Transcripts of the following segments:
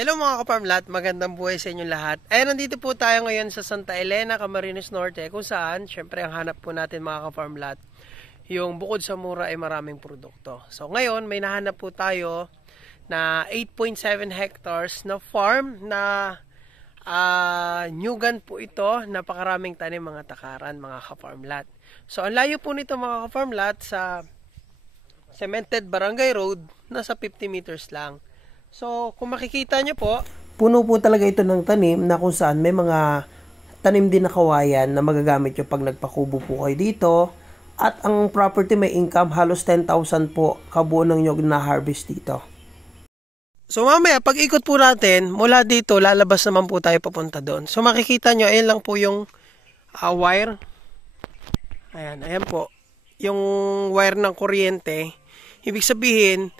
Hello mga ka-farmlat, magandang buhay sa inyong lahat. Nandito po tayo ngayon sa Santa Elena, Camarines Norte, kung saan, syempre ang hanap po natin mga ka-farmlat, yung bukod sa mura ay maraming produkto. So ngayon, may nahanap po tayo na 8.7 hectares na farm na nyugan po ito, napakaraming tanim mga takaran mga ka-farmlat. So ang layo po nito mga ka-farmlat sa cemented barangay road, nasa 50 meters lang. So, kung makikita nyo po, puno po talaga ito ng tanim na kung saan may mga tanim din na kawayan na magagamit nyo pag nagpakubo po kayo dito. At ang property may income, halos 10,000 po kabuo ng nyog na harvest dito. So, mamaya, pag ikot po natin, mula dito, lalabas naman po tayo papunta doon. So, makikita nyo, ayan lang po yung wire. Ayan po. Yung wire ng kuryente. Ibig sabihin,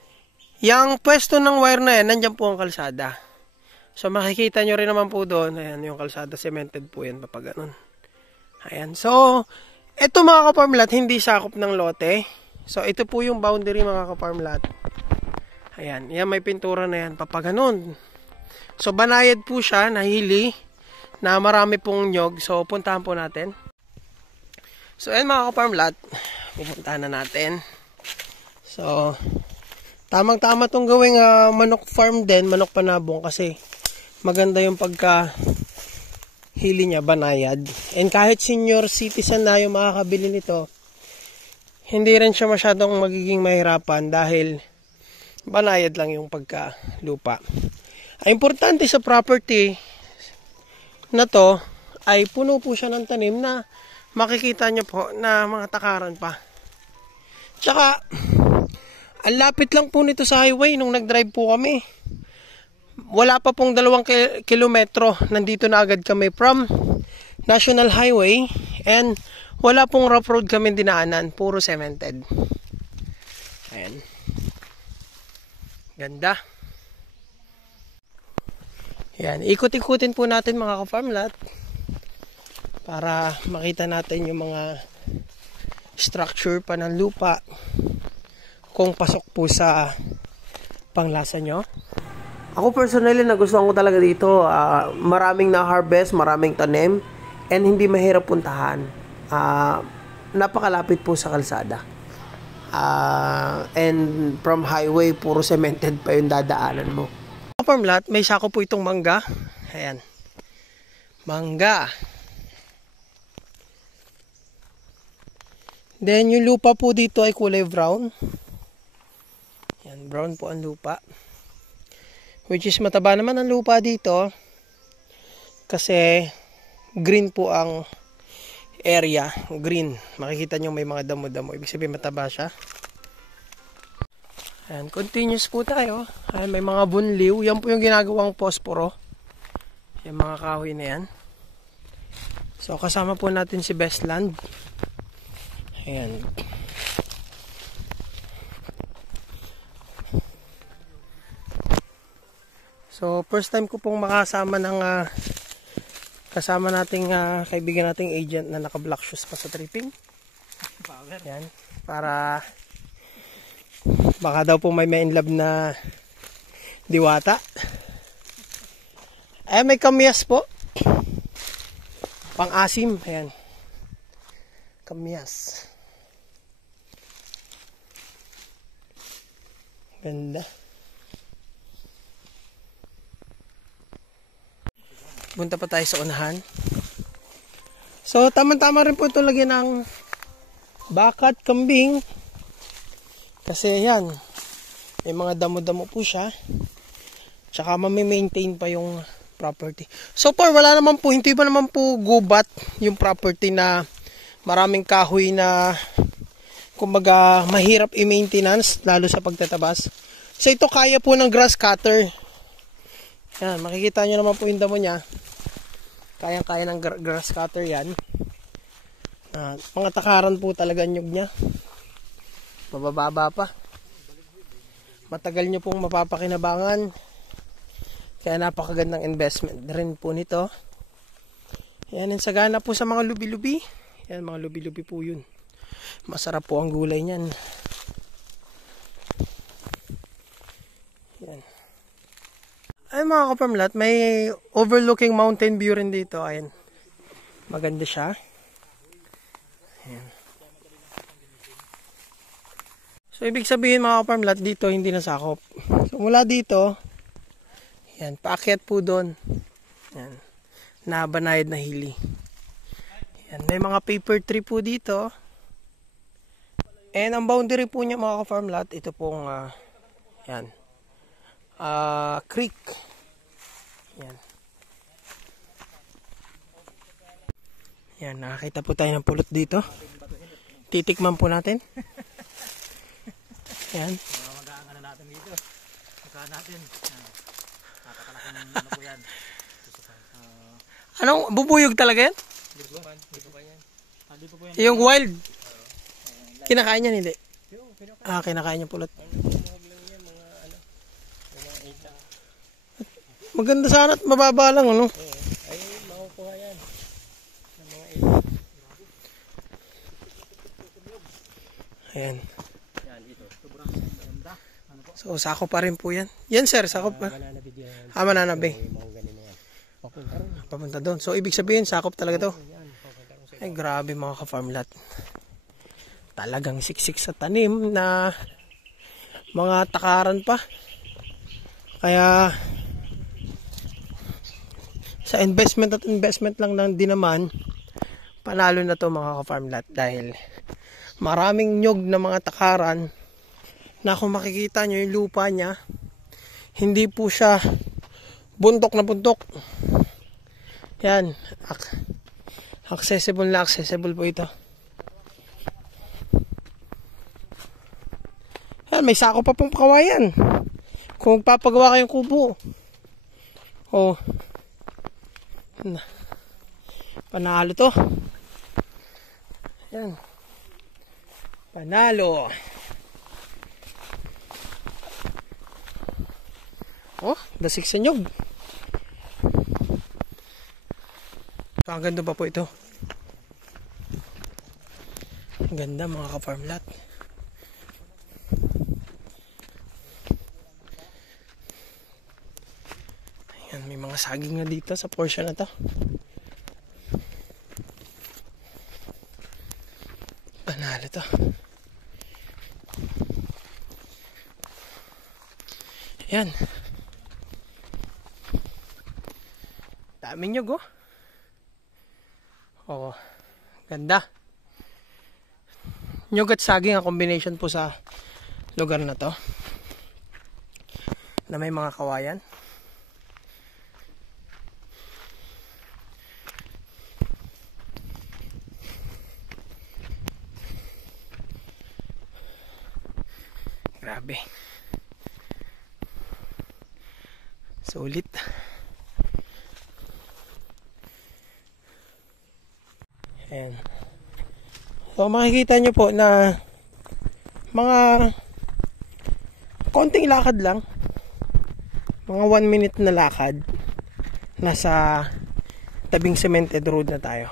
yung pwesto ng wire na yan, nandyan po ang kalsada. So, makikita nyo rin naman po doon. Ayan, yung kalsada, cemented po yan, papag ganun. Ayan. So, ito mga ka-farmlat, hindi sakop ng lote. So, ito po yung boundary mga ka-farmlat. Ayan, yan may pintura na yan, papag ganun. So, banayad po siya, nahili, na marami pong nyog. So, puntahan po natin. So, ayan mga ka-farmlat, pupuntahan na natin. So, tamang-tama itong gawing manok farm din, manok panabong kasi maganda yung pagka hili niya, banayad. And kahit senior citizen na yung makakabili nito, hindi rin siya masyadong magiging mahirapan dahil banayad lang yung pagka lupa. Ang importante sa property na to ay puno po siya ng tanim na makikita nyo po na mga takaran pa. Tsaka, ang lapit lang po nito sa highway nung nag-drive po kami. Wala pa pong 2 kilometro. Nandito na agad kami from National Highway and wala pong rough road kami dinaanan. Puro cemented. Ayan. Ganda. Ayan. Ikot-ikutin po natin mga ka-farmlat para makita natin yung mga structure pa ng lupa. Kung pasok po sa panglasa nyo. Ako personally nagustuhan ko talaga dito. Maraming na-harvest, maraming tanim, and hindi mahirap puntahan. Napakalapit po sa kalsada. And from highway, puro cemented pa yung dadaanan mo. Farmlat, may sako po itong mangga. Ayan. Mangga. Then yung lupa po dito ay kulay brown. Yan, brown po ang lupa. Which is mataba naman ang lupa dito. Kasi green po ang area. Green. Makikita nyo may mga damo-damo. Ibig sabihin mataba siya. Ayan, continuous po tayo. Ayan, may mga bunliw. Yan po yung ginagawang posporo. Yung mga kahoy na yan. So kasama po natin si Bestland. Ayan. So, first time ko pong makasama ng kasama nating kaibigan nating agent na naka-black shoes pa sa tripping. Yan, para baka daw po may in love na diwata. May kamyas po. Pang-asim, ayan. Kamyas. Ganda. Punta pa tayo sa unahan. So, tama-tama rin po ito lagyan ng bakat, kambing. Kasi yan, may mga damo-damo po siya. Tsaka mami-maintain pa yung property. So far, wala naman po, hindi pa naman po gubat yung property na maraming kahoy na kumbaga mahirap i-maintenance, lalo sa pagtatabas. So ito kaya po ng grass cutter. Yan, makikita nyo naman po yung damo niya. Kayang-kaya ng grass cutter yan. Mga takaran po talaga nyug niya. Mabababa pa. Matagal nyo pong mapapakinabangan. Kaya napakagandang investment rin po nito. Yan, ang sagana po sa mga lubi-lubi. Yan, mga lubi-lubi po yun. Masarap po ang gulay niyan. Yan. Ay mga ka-farm lot, may overlooking mountain view rin dito. Ayan. Maganda siya. Ayan. So, ibig sabihin mga ka-farm lot, dito hindi nasakop. So, mula dito, ayan, paakyat po doon. Ayan. Nabanayad na hili. Ayan. May mga paper tree po dito. And ang boundary po niya mga ka-farm lot, ito pong, ayan, creek. Yan. Yan, nakakita po tayo ng pulot dito. Titikman po natin. Yan. Mag-aangan na natin dito. Magkaan natin. Nakakalaki ng ano po yan. Anong bubuyog talaga yan? Hindi po yan. Yung wild. Kinakain niyan hindi? Kinakain niya pulot. Maganda sana at mababa lang, ano? Ay, makukuha yan. Ayan. Yan, dito. Sobrang ganda. So, sakop pa rin po yan. Yan, sir, sakop pa. Mananabi. Papunta doon. So, ibig sabihin, sakop talaga to. Ay, grabe mga ka-farm lot. Talagang siksik sa tanim na mga takaran pa. Kaya, sa investment at investment lang din naman, panalo na to mga ka-farm lot dahil maraming nyog na mga takaran na kung makikita nyo yung lupa niya, hindi po siya buntok na buntok. Yan, accessible na accessible po ito. Yan, may sako pa pong kawayan kung papagawa kayong kubo. Oh, panalo to. Yan. Panalo. Oh, dasik sa nyog. So, ang ganda pa po ito. Ang ganda mga ka-farm lot. Ayan, may mga saging na dito sa portion na to. Panalo to. Ayan. Dami nyog oh. Oo. Ganda. Nyog at saging ang combination po sa lugar na to. Na may mga kawayan. Grabe. Sulit. Ayan. So makikita nyo po na mga konting lakad lang. Mga 1 minute na lakad. Nasa tabing cemented road na tayo.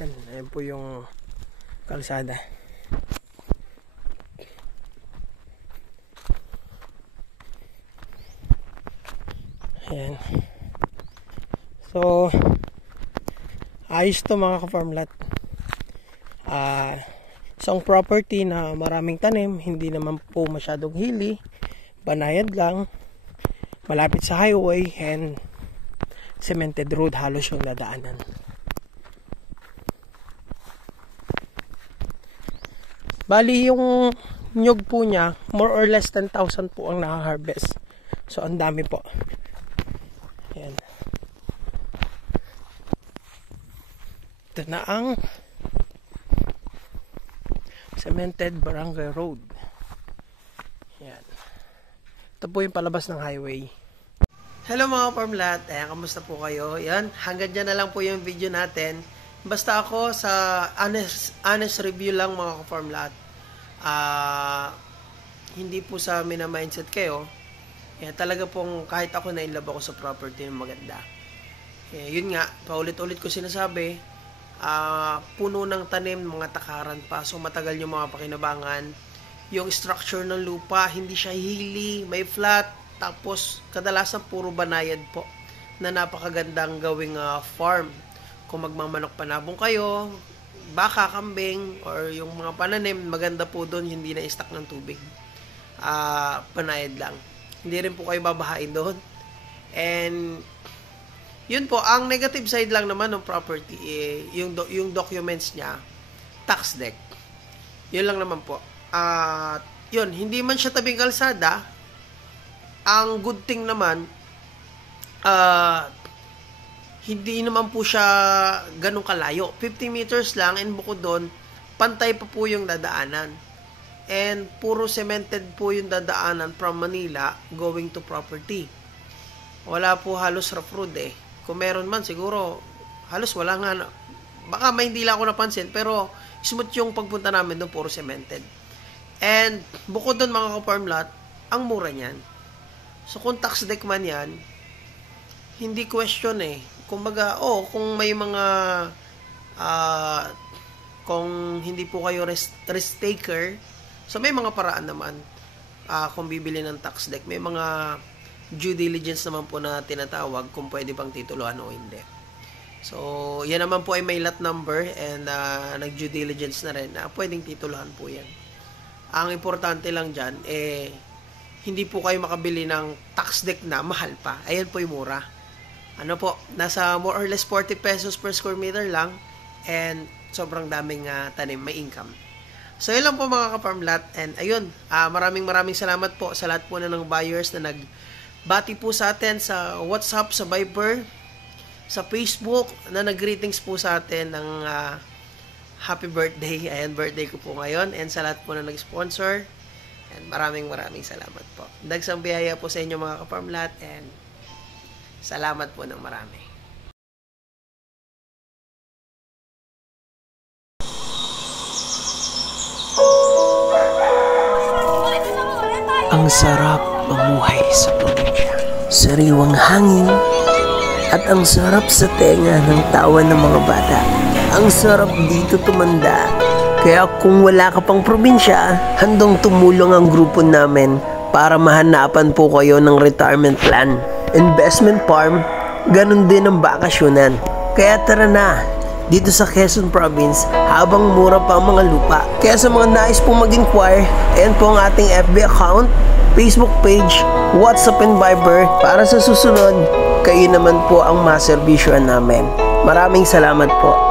Ayan, ayan po yung kalsada. Ayan. So, ayos to mga ka-farm lot. Isang property na maraming tanim, hindi naman po masyadong hili, banayad lang, malapit sa highway, and cemented road, halos yung dadaanan. Bali yung nyog po niya, more or less 10,000 po ang naka-harvest. So, ang dami po. Ayan. Ito na ang cemented barangay road. Ayan. Ito po yung palabas ng highway. Hello mga farm lot. Ayan, kamusta po kayo? Ayan, hanggang dyan na lang po yung video natin. Basta ako sa honest review lang mga farm lot. Hindi po sa mina-mindset kayo. Ayan, talaga pong kahit ako na inlove ako sa property ng maganda. Yun nga, paulit-ulit ko sinasabi, puno ng tanim, mga takaran pa. So matagal yung mga pakinabangan. yung structure ng lupa, hindi siya hilly, may flat, tapos kadalasan puro banayad po na napakagandang gawing farm. Kung magmamanok panabong kayo, baka, kambing, or yung mga pananim, maganda po doon, hindi na stock ng tubig. Panayad lang. Hindi rin po kayo babahain doon. And yun po, ang negative side lang naman ng property, yung documents niya, tax deck. Yun lang naman po. Yun, hindi man siya tabing kalsada. Ang good thing naman, hindi naman po siya ganun kalayo. 50 meters lang, and bukod doon, pantay pa po yung dadaanan. And puro cemented po yung dadaanan from Manila going to property. Wala po halos rough road eh. Kung meron man, siguro, halos wala nga. Baka may hindi lang ako napansin, pero smooth yung pagpunta namin doon, puro cemented. And bukod doon mga ka-farm lot, ang mura niyan. So kung tax deck man yan, hindi question eh. Kumbaga, kung may mga kung hindi po kayo risk taker, so may mga paraan naman kung bibili ng tax deck. May mga due diligence naman po na tinatawag kung pwede pang tituluhan o hindi. So, yan naman po ay may lot number and nag-due diligence na rin na pwedeng tituluhan po yan. Ang importante lang dyan, hindi po kayo makabili ng tax deck na mahal pa. Ayan po yung mura. Ano po, nasa more or less 40 pesos per square meter lang, and sobrang daming tanim, may income. So, yun lang po mga ka-farm lot. And ayun, maraming salamat po sa lahat po na ng buyers na nagbati po sa atin sa WhatsApp, sa Viber, sa Facebook, na nag-greetings po sa atin ng happy birthday. Ayan, birthday ko po ngayon. And sa lahat po na nag-sponsor. And maraming salamat po. Dagsang biyaya po sa inyo mga ka-farm lot. And salamat po ng marami. Ang sarap mamuhay sa probinsya. Sariwang hangin at ang sarap sa tenga ng tawa ng mga bata. Ang sarap dito tumanda. Kaya kung wala ka pang probinsya, handang tumulong ang grupo namin para mahanapan po kayo ng retirement plan, investment farm, ganun din ang bakasyonan. Kaya tara na, dito sa Quezon Province, habang mura pa ang mga lupa. Kaya sa mga nais pong mag-inquire, ayan po ang ating FB account, Facebook page, WhatsApp and Viber. Para sa susunod, kayo naman po ang maserbisyoan namin. Maraming salamat po.